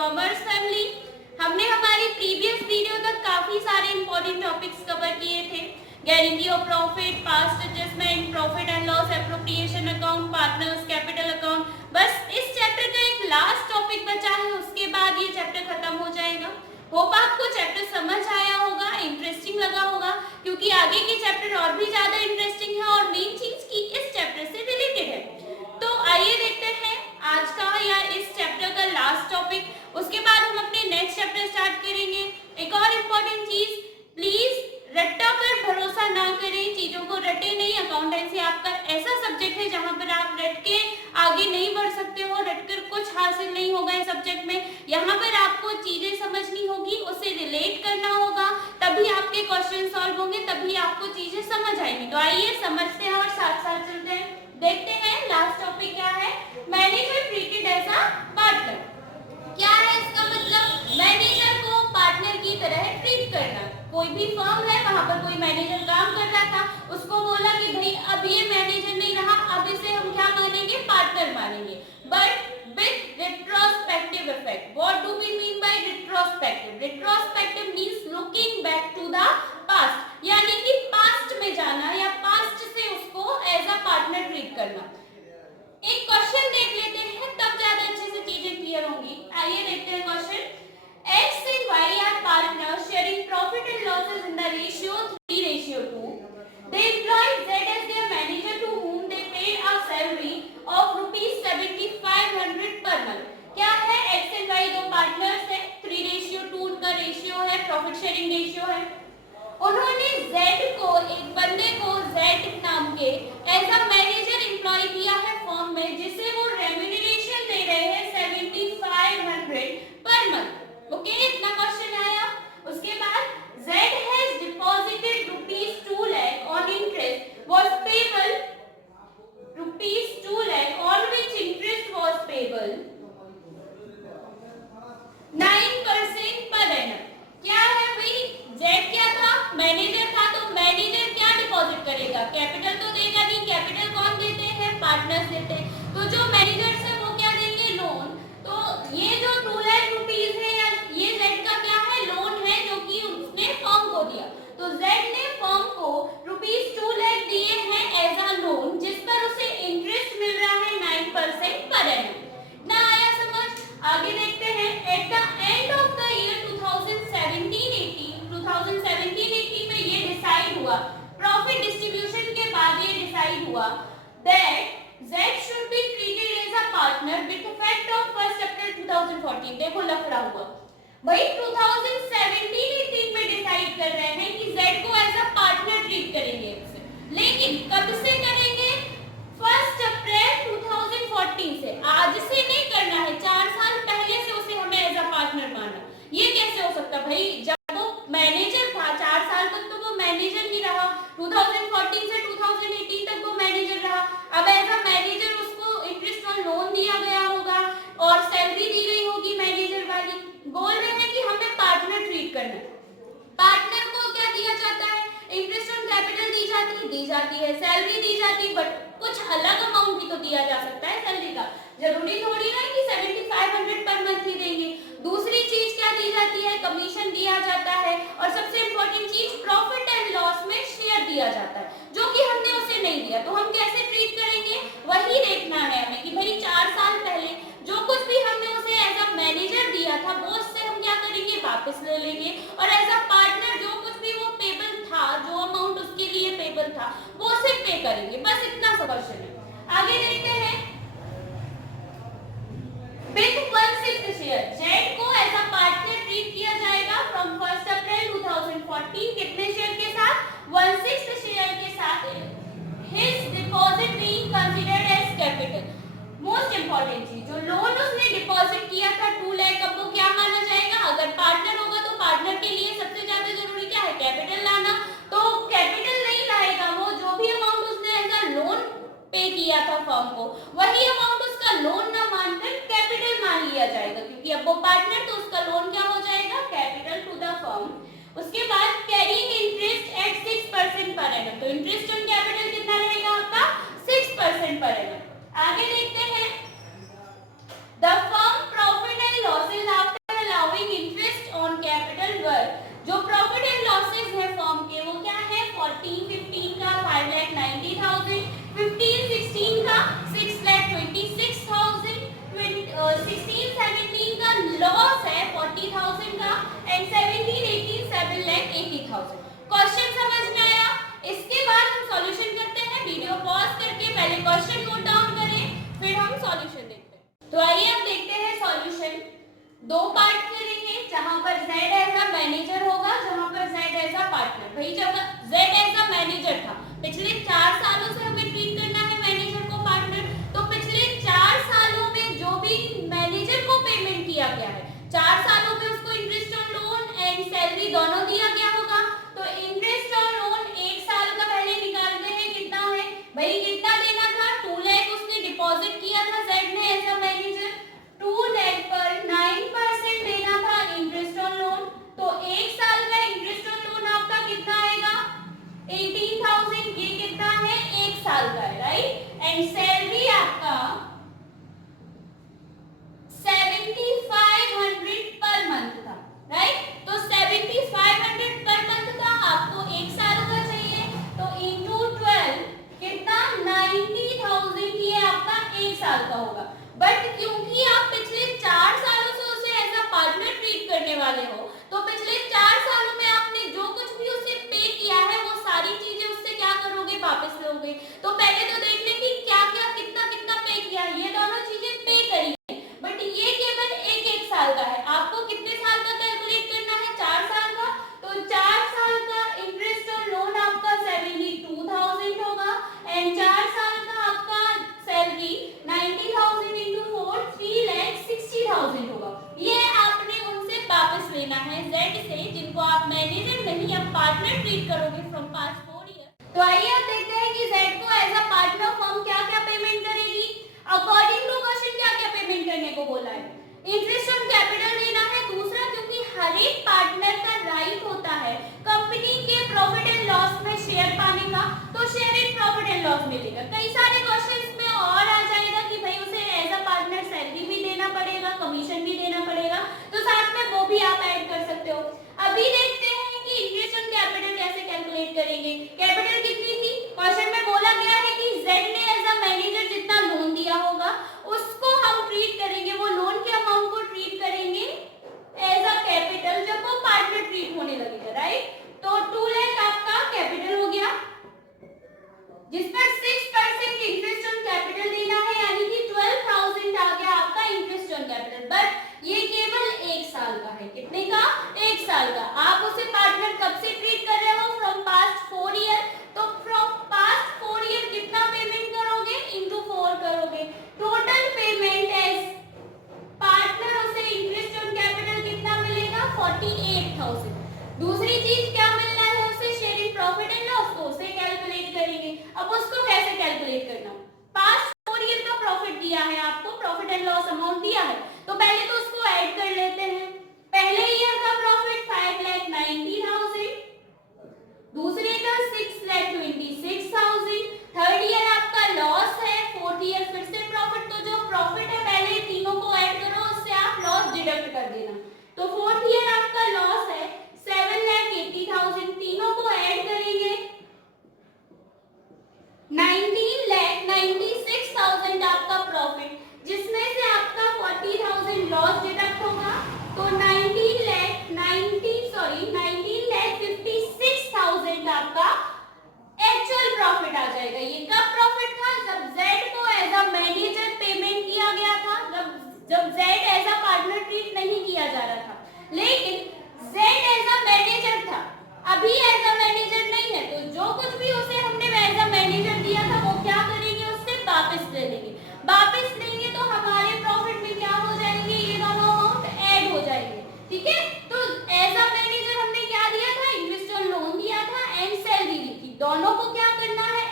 Commerce family. हमने हमारी previous video तक काफी सारे इंपॉर्टेंट टॉपिक्स कवर किए थे। Guarantee of profit, past adjustment, profit and loss appropriation account, partners capital account. बस इस चैप्टर का एक लास्ट टॉपिक बचा है, उसके बाद ये चैप्टर खत्म हो जाएगा। होप आपको चैप्टर समझ आया होगा, इंटरेस्टिंग लगा होगा, क्योंकि आगे के चैप्टर और भी ज्यादा इंटरेस्टिंग है और मेन चीज की इस चैप्टर से रिलेटेड है। तो आइए देखते हैं आज का या इस चैप्टर का लास्ट टॉपिक, उसके बाद हम अपने नेक्स्ट चैप्टर स्टार्ट करेंगे। एक और इम्पोर्टेंट चीज, प्लीज रट्टा पर भरोसा ना करें, चीजों को रटे नहीं। अकाउंटेंसी आपका ऐसा सब्जेक्ट है जहां पर आप रट के आगे नहीं बढ़ सकते हो, रटकर कुछ हासिल नहीं होगा इस सब्जेक्ट में। यहाँ पर आपको चीजें समझनी होगी, उसे रिलेट करना होगा, तभी आपके क्वेश्चन सॉल्व होंगे, तभी आपको चीजें समझ आएंगी। तो आइए समझते हैं और साथ साथ चलते हैं, देखते हैं लास्ट टॉपिक क्या है। Manager treated as a partner. क्या है इसका मतलब? मैनेजर को पार्टनर की तरह ट्रीट करना। कोई भी फर्म है, वहां पर कोई मैनेजर काम कर रहा था, उसको बोला कि भाई अब ये मैनेजर नहीं रहा, अब इसे हम क्या मानेंगे? पार्टनर मानेंगे, but with retrospective effect. What do we mean by retrospective? Retrospective means looking back to the past, यानी कि पास्ट में जाना या पास्ट से उसको एज अ पार्टनर ट्रीट करना। एक क्वेश्चन देख लेते हैं, तब ज्यादा अच्छे से चीजें क्लियर होंगी। आइए देखते हैं question. X and Y are partners sharing profit and losses in the ratio 3:2. They employed Z as their manager to whom they paid a salary of rupees 7,500 per month. क्या है? X and Y दो partners है, 3:2 उनका ratio है, profit sharing ratio है। उन्होंने Z को, एक बंदे को Z नाम के एज अ मैनेजर एम्प्लॉय किया है फर्म में, जिसे वो रेम्यूनरेशन दे रहे हैं 7,500 पर मंथ। ओके, इतना क्वेश्चन आया। उसके बाद Z has deposited rupees 2 lakh on interest was payable rupees 2 lakh on which interest was payable 9% per annum। क्या है भाई? Z क्या था? मैनेजर था, तो मैनेजर क्या डिपॉजिट करेगा? कैपिटल तो देगा नहीं, कैपिटल कौन देते हैं? पार्टनर्स देते हैं। तो जो मैनेजर्स है वो क्या देंगे? लोन। तो ये जो 2 लाख रुपीस है, या ये Z का क्या है? लोन है, जो कि उसने फर्म को दिया। तो Z ने फर्म को रुपीस 2 लाख दिए हैं एज अ लोन, जिस पर उसे इंटरेस्ट मिल रहा है 9% पर एनम। ना आया समझ? आगे देखते हैं। At the end of the year 2017-18 में ये डिसाइड हुआ, प्रॉफिट डिस्ट्रीब्यूशन के बाद ये डिसाइड हुआ that Z should be treated as a partner with effect of 1 April 2014। देखो लफड़ा हुआ भाई, 2017-18 में डिसाइड कर रहे हैं कि Z को एज अ पार्टनर ट्रीट करेंगे, लेकिन कब से करेंगे? 1 अप्रैल 2014 से। आज से नहीं करना है, 4 साल पहले से उसे हमें एज अ पार्टनर मानना। ये कैसे हो सकता भाई? जब वो मैनेजर था 4 साल तक, तो वो मैनेजर ही रहा, 2014 से 2018 तक वो मैनेजर रहा। अब एज अ मैनेजर उसको इंटरेस्ट ऑन लोन दिया गया होगा और सैलरी दी गई होगी मैनेजर वाली। बोल रहे हैं कि हमें पार्टनर ट्रीट करना है। पार्टनर को क्या दिया जाता है? इंटरेस्ट ऑन कैपिटल दी जाती है, सैलरी दी जाती है, बट कुछ अलग अमाउंट भी तो दिया जा सकता है सैलरी का। जरूरी थोड़ी ना कि 7,500 पर मंथ ही देंगे। दूसरी चीज क्या दी जाती है? कमीशन दिया जाता है, और सबसे इंपॉर्टेंट चीज प्रॉफिट एंड लॉस में शेयर दिया जाता है, जो कि हमने उसे नहीं दिया। तो हम कैसे ट्रीट करेंगे? वही देखना है हमें कि भाई 4 साल पहले जो कुछ भी हमने उसे एज अ मैनेजर दिया था, वो उससे हम क्या करेंगे? वापस ले लेंगे, और एज अ पार्टनर जो कुछ भी वो पेबल था, जो अमाउंट उसके लिए पेबल था, वो उसे पे करेंगे। बस इतना सा क्वेश्चन है। आगे देखते हैं। विद 1/6 शेयर Z को एज अ पार्टनर ट्रीट किया जाएगा फ्रॉम 1 अप्रैल 2014। कितने शेयर के साथ? 1/6 शेयर के साथ। His deposit being considered as capital। Most important चीज, जो लोन उसने डिपॉजिट किया था 2 लाख, अब वो क्या माना जाएगा? अगर पार्टनर होगा तो पार्टनर के लिए सबसे ज्यादा जरूरी क्या है? कैपिटल लाना। तो कैपिटल नहीं लाएगा, वो जो भी अमाउंट उसने एज अ लोन पे किया था फर्म को, वही अमाउंट उसका लोन ना मानकर कैपिटल मान लिया जाएगा, क्योंकि अब वो पार्टनर, तो उसका लोन क्या हो जाएगा? Capital to the firm. उसके बाद carrying interest eight 6% per annum. तो इंटरेस्ट ऑन कैपिटल कितना रहेगा आपका? 6% पर एनम। आगे देखते हैं। The firm profit and losses after पहले क्वेश्चन नोट डाउन करें, फिर हम सॉल्यूशन देखते हैं। तो आइए अब देखते हैं सॉल्यूशन। दो पार्ट करेंगे, जहां पर Z एज अ मैनेजर होगा, जहां पर Z एज अ पार्टनर। भाई जब Z एज अ मैनेजर था, पिछले 4 सालों से हमें ट्रीट करना है मैनेजर को पार्टनर, तो पिछले 4 सालों में जो भी मैनेजर को पेमेंट किया गया है, 4 सालों में उसको interest on loan and salary दोनों दिया गया होगा। तो इंटरेस्ट ऑन लोन 1 साल का पहले निकालते हैं, कितना है भाई, कितना देना था, 2 लाख उसने डिपॉजिट किया था Z ने एज अ मैनेजर, 2 लाख पर 9% देना था इंटरेस्ट ऑन लोन। तो 1 साल का इंटरेस्ट ऑन लोन आपका कितना आएगा, 18,000। ये कितना है, 1 साल का है, राइट। एंड सैलरी आपका 7500 पर मंथ था, राइट। तो 7500 पर मंथ था, आपको 1 साल का चाहिए, तो इंटू 12 कितना, 90,000, ये आपका 1 साल का होगा। बट क्योंकि आप पिछले 4 सालों से उसे एज अ पार्टनर ट्रीट करने वाले हो, तो पिछले 4 सालों में आपने जो कुछ भी उसे पे किया है, वो सारी चीजें उससे क्या करोगे, वापस लोगे। तो पहले तो देख लें कि क्या क्या कितना कितना पे किया, ये दोनों चीजें पे करी है, बट ये केवल एक साल का है। आपको कितने साल का कैलकुलेट करना है, 4 साल का। तो 4 साल का इंटरेस्ट और लोन आपका 72,000 होगा एंड 4 साल का आपका सैलरी 90,000 इंटू 4 3,60,000 होगा। ये आपने उनसे वापस लेना है Z से, जिनको आप मैनेजर नहीं अब पार्टनर ट्रीट करोगे फ्रॉम पास्ट 4 ईयर। तो आइए अब देखते हैं कि Z को एज अ पार्टनर फर्म क्या क्या पेमेंट करेगी। अकॉर्डिंग टू क्वेश्चन क्या क्या पेमेंट करने को बोला है, इंटरेस्ट ऑन कैपिटल देना है। दूसरा, क्योंकि हर एक पार्टनर का राइट होता है कंपनी के प्रॉफिट एंड लॉस में शेयर पाने का, तो share in profit and loss मिलेगा। कई सारे क्वेश्चंस में और आ जाएगा कि भाई उसे एज अ पार्टनर सैलरी भी देना पड़ेगा, कमीशन भी देना पड़ेगा, तो साथ में वो भी आप ऐड कर सकते हो। अभी देखते हैं कि इंटरेस्ट ऑन कैपिटल कैसे कैलकुलेट करेंगे। कैपिटल कितनी थी, क्वेश्चन में बोला गया है कि Z ने एज अ मैनेजर जितना लोन दिया होगा उसको हम ट्रीट करेंगे, वो लोन के अमाउंट को ट्रीट करेंगे एज अ कैपिटल जब वो पार्टनर ट्रीट होने लगेगा, राइट। तो 2 लाख आपका कैपिटल हो गया, जिस पर 6% इंटरेस्ट ऑन कैपिटल देना है, यानी कि 12,000 आ गया आपका इंटरेस्ट ऑन कैपिटल। बट ये केवल 1 साल का है, कितने का, 1 साल का। आप उसे पार्टनर कब से ट्रीट कर रहे हो, फ्रॉम पास्ट 4 ईयर। तो फ्रॉम पास्ट 4 ईयर कितना पेमेंट करोगे, इंटू 4 करोगे। टोटल पेमेंट एज पार्टनर उसे इंटरेस्ट ऑन कैपिटल कितना मिलेगा, 48,000। दूसरी चीज क्या मिलना है उसे, share in profit and loss को उसे कैलकुलेट करेंगे। अब उसको कैसे कैलकुलेट करना, पास्ट 4 ईयर का प्रॉफिट दिया है आपको, प्रॉफिट एंड लॉस अमाउंट दिया है, तो पहले तो उसको ऐड कर लेते हैं। पहले ईयर का प्रॉफिट 5,90,000, दूसरे का 6,26,000, थर्ड ईयर आपका लॉस है, फोर्थ ईयर फिर से प्रॉफिट। तो जो प्रॉफिट है पहले तीनों को ऐड करो, उससे आप लॉस डिडक्ट कर देना। तो फोर्थ ईयर आपका लॉस है 7,80,000, तीनों को ऐड करेंगे 19,96,000 आपका प्रॉफिट, जिसमें से आपका 40,000 लॉस डिडक्ट होगा। तो 19,56,000 आपका एक्चुअल प्रॉफिट आ जाएगा। ये कब प्रॉफिट था, जब Z को एज अ मैनेजर पेमेंट किया गया था, जब Z as a partner treat नहीं किया जा रहा था। लेकिन Z एज अ मैनेजर था, अभी एज अ मैनेजर नहीं है, तो जो कुछ भी उसे हमने एज अ मैनेजर दिया था वो क्या करेंगे, उससे वापस ले लेंगे। वापस लेंगे तो हमारे प्रॉफिट में क्या हो जाएंगे, ये दोनों अमाउंट ऐड हो जाएंगे, ठीक है। तो एज अ मैनेजर हमने क्या दिया था, इंटरेस्ट ऑन लोन दिया था एंड सैलरी दी थी, दोनों को क्या करना है,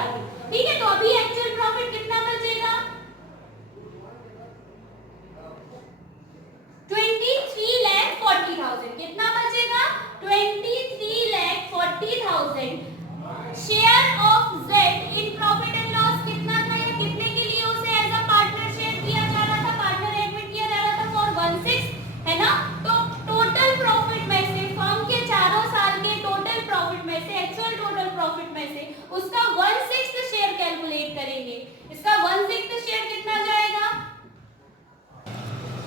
आ गई, ठीक है। तो अभी एक्चुअल प्रॉफिट कितना बचेगा, 23,40,000। कितना बचेगा, 23,40,000। Share of Z in profit and loss कितना था, या कितने के लिए उसे एज अ पार्टनर शेयर किया जा रहा था, पार्टनर एडमिट किया जा रहा था, फॉर 1/6, है ना। तो टोटल प्रॉफिट में से, फर्म के चारों साल के टोटल प्रॉफिट में से, एक्चुअल टोटल प्रॉफिट में से उसका 1/6 शेयर कैलकुलेट करेंगे। इसका 1/6 शेयर कितना जाएगा,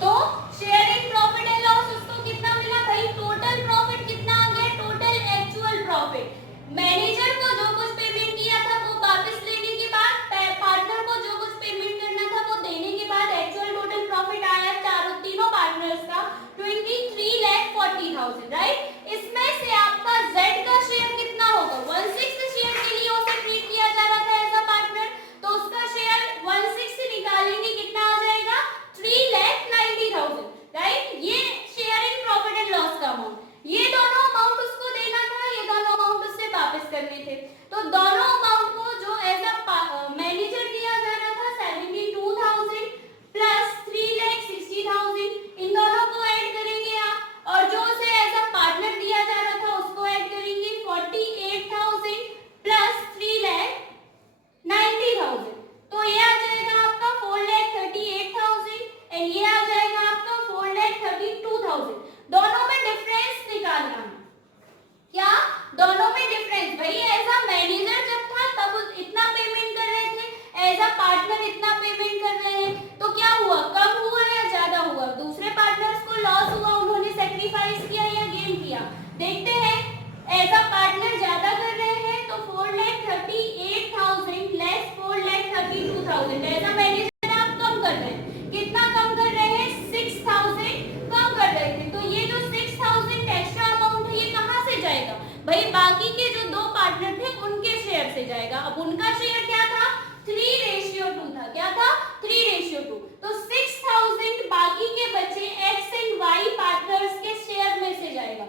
तो share in profit and loss उसको कितना मिला भाई, टोटल प्रॉफिट कितना आ गया, टोटल एक्चुअल प्रॉफिट। मैनेजर को जो कुछ पेमेंट किया था वो वापस लेने के बाद, पार्टनर को जो कुछ पेमेंट करना था वो देने के बाद एक्चुअल टोटल प्रॉफिट आया तीनों पार्टनर्स का 23,40,000, राइट। इसमें से आपका जेड का शेयर कितना होगा, 1/6 शेयर के लिए उसे ट्रीट किया जा रहा था एज अ पार्टनर, तो उसका शेयर 1/6 से निकालेंगे कितना आ जाएगा, 3,90,000, राइट। ये share in profit and loss का अमाउंट, ये दोनों अमाउंट उसको देना था, ये दोनों अमाउंट उससे वापस करने थे। तो दोनों अमाउंट को जो एज अ मैनेजर दिया जा रहा था 72,000 प्लस 3,60,000, इन दोनों को ऐड करेंगे आप, और जो उसे एज अ पार्टनर दिया जा रहा था उसको ऐड करेंगे 48,000 प्लस 3,90,000। तो ये आ जाएगा आपका 4,38,000 एंड ये आ जाएगा आपका 4,32,000। दोनों में डिफरेंस निकालना है, क्या, दोनों में डिफरेंस। भाई एज अ मैनेजर जब था तब इतना पेमेंट कर रहे थे, एज अ पार्टनर इतना पेमेंट कर रहे हैं, तो क्या हुआ, कम हुआ या ज्यादा हुआ, दूसरे पार्टनर्स को लॉस हुआ, उन्होंने सेक्रीफाइस किया या गेन किया। देखते हैं, एज अ पार्टनर ज्यादा कर रहे हैं तो 4,38,000 लेस 4,32,000। एज अ मैनेजर आप कम कर रहे हैं, कितना कम कर रहे हैं, 6,000 कम कर रहे थे। तो ये जो 6,000 एक्स्ट्रा अमाउंट है ये कहां से जाएगा भाई, बाकी के जो दो पार्टनर थे उनके शेयर से जाएगा। अब उनका शेयर क्या था, 3:2 था, क्या था, 3:2। तो 6,000 बाकी के बचे एक्स एंड वाई पार्टनर्स के शेयर में से जाएगा।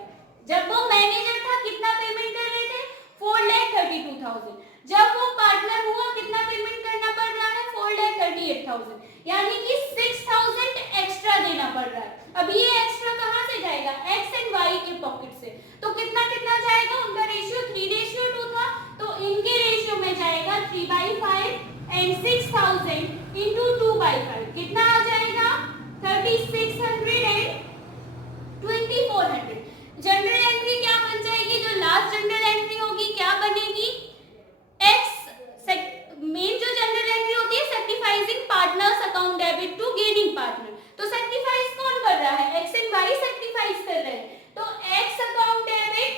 जब वो मैनेजर था कितना पेमेंट कर रहे थे, 4,32,000। जब वो पार्टनर हुआ कितना पेमेंट करना पड़ रहा है, 4,38,000, यानी कि 6,000 एक्स्ट्रा देना पड़ रहा है। अब ये एक्स्ट्रा कहां से जाएगा, एक्स एंड वाई के पॉकेट से। तो कितना कितना जाएगा, उनका रेशियो 3:2 था, तो इनके रेशियो में जाएगा 3/5 एंड 6,000 इंटू 2/5 कितना आ जाएगा, 3,600 एंड 2,400। जनरल एंट्री क्या बन जाएगी, जो लास्ट जनरल एंट्री होगी क्या बनेगी, एक्स, मेन जो जनरल एंट्री होती है sacrificing partner's account debit to gaining partner. तो सैक्रिफाइस कौन कर रहा है, एक्स एंड वाई सैक्रिफाइस कर रहे हैं। तो X account debit,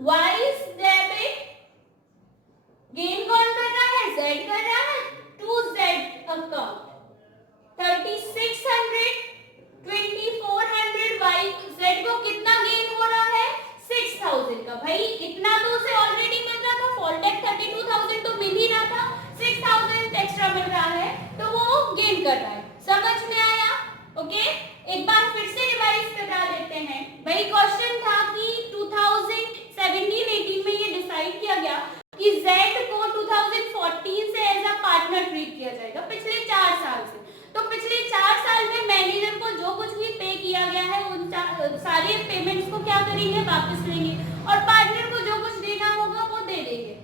Y debit, gain कौन कर रहा है, जेड कर रहा है, to Z account 3,600 2,400 Y, Z को कितना गेन हो रहा है, 6,000 का। भाई इतना तो उसे ऑलरेडी मिल रहा था, 4,32,000 तो मिल ही रहा था, 6,000 एक्स्ट्रा मिल रहा है तो वो गेन कर रहा है। समझ में आया, ओके। एक बार फिर से रिवाइज करा देते हैं। भाई क्वेश्चन था कि 2017-18 में ये डिसाइड किया गया कि जेड को 2014 से एज अ पार्टनर ट्रीट किया जाएगा, पिछले 4 साल से। तो पिछले 4 साल में मैनेजर को जो कुछ भी पे किया गया है उन सारे पेमेंट्स को क्या करेंगे, वापस लेंगे, और पार्टनर को जो कुछ देना होगा वो दे देंगे।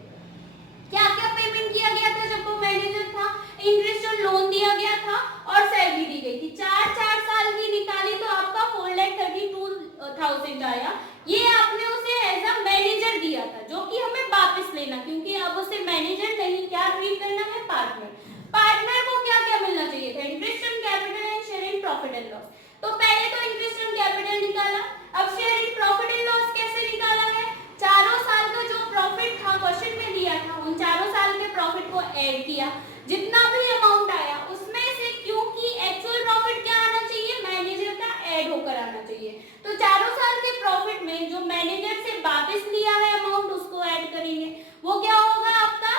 क्या क्या पेमेंट किया गया था जब वो मैनेजर था, इंटरेस्ट और लोन दिया गया था और सैलरी दी गई थी। 4 साल की निकाली तो आपका 4,32,000 आया। ये आपने उसे एज अ मैनेजर दिया था जो कि हमें वापस लेना, क्योंकि अब उसे मैनेजर नहीं क्या ट्रीट करना है, पार्टनर। पार्टनर को क्या क्या मिलना चाहिए था, interest on capital and share in profit and loss. तो पहले तो इंटरेस्ट ऑन कैपिटल निकाला, अब share in profit and loss कैसे निकाला है, चारों साल का जो प्रॉफिट था क्वेश्चन में दिया था उन चारों साल के प्रॉफिट को ऐड किया, जितना भी अमाउंट आया उसमें से, क्योंकि एक्चुअल प्रॉफिट क्या आना चाहिए, मैनेजर का ऐड होकर आना चाहिए। तो चारों साल के प्रॉफिट में जो मैनेजर से वापस लिया है अमाउंट उसको ऐड करेंगे, वो क्या होगा आपका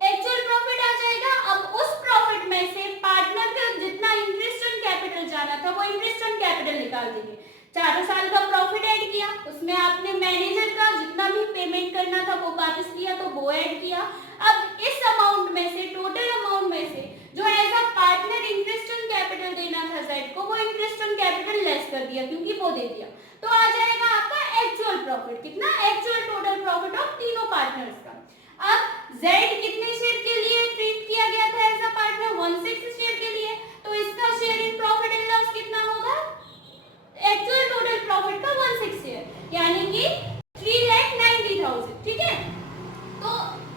एक्चुअल प्रॉफिट आ जाएगा। अब उस प्रॉफिट में से पार्टनर का जितना इंटरेस्ट ऑन कैपिटल जाना था वो इंटरेस्ट ऑन कैपिटल निकाल देंगे। चारों साल का प्रॉफिट ऐड किया, चार्जेस लिया तो वो ऐड किया। अब इस अमाउंट में से, टोटल अमाउंट में से जो as a partner interest on capital देना था जेड को, वो इंटरेस्ट ऑन कैपिटल लेस कर दिया क्योंकि वो दे दिया। तो आ जाएगा आपका एक्चुअल प्रॉफिट। कितना? एक्चुअल टोटल प्रॉफिट ऑफ तीनों पार्टनर्स का। अब जेड कितने शेयर के लिए ट्रीट किया गया था एज अ पार्टनर? 1/6 शेयर के लिए। तो इसका share in profit and loss कितना होगा? एक्चुअल टोटल प्रॉफिट का 1/6 शेयर, यानी कि 3,90,000। ठीक है, तो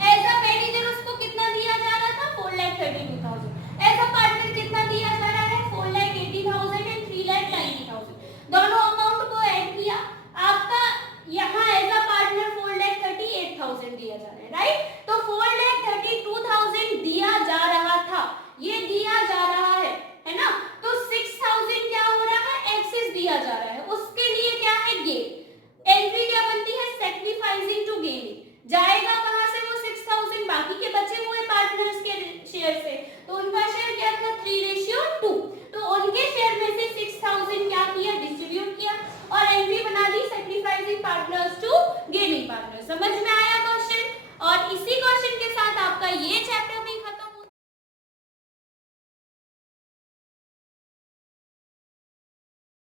एज अ मैनेजर उसको कितना दिया जा रहा था? 4,32,000। एज अ पार्टनर कितना दिया जा रहा है? 4,80,000 एंड 3,90,000। दोनों अमाउंट को ऐड किया, आपका यहाँ एज अ पार्टनर 4,38,000 दिया जा रहा है, राइट? तो 4,32,000 दिया जा रहा था, ये दिया जा रहा है ना? तो 6,000 क्या हो रहा है? एक्सेस दिया जा रहा है, उसके लिए क्या है? गेन। एंट्री क्या बनती है? Sacrificing to gain. जाएगा कहां से वो 6,000? बाकी के बचे हुए पार्टनर्स के शेयर से, तो उनका शेयर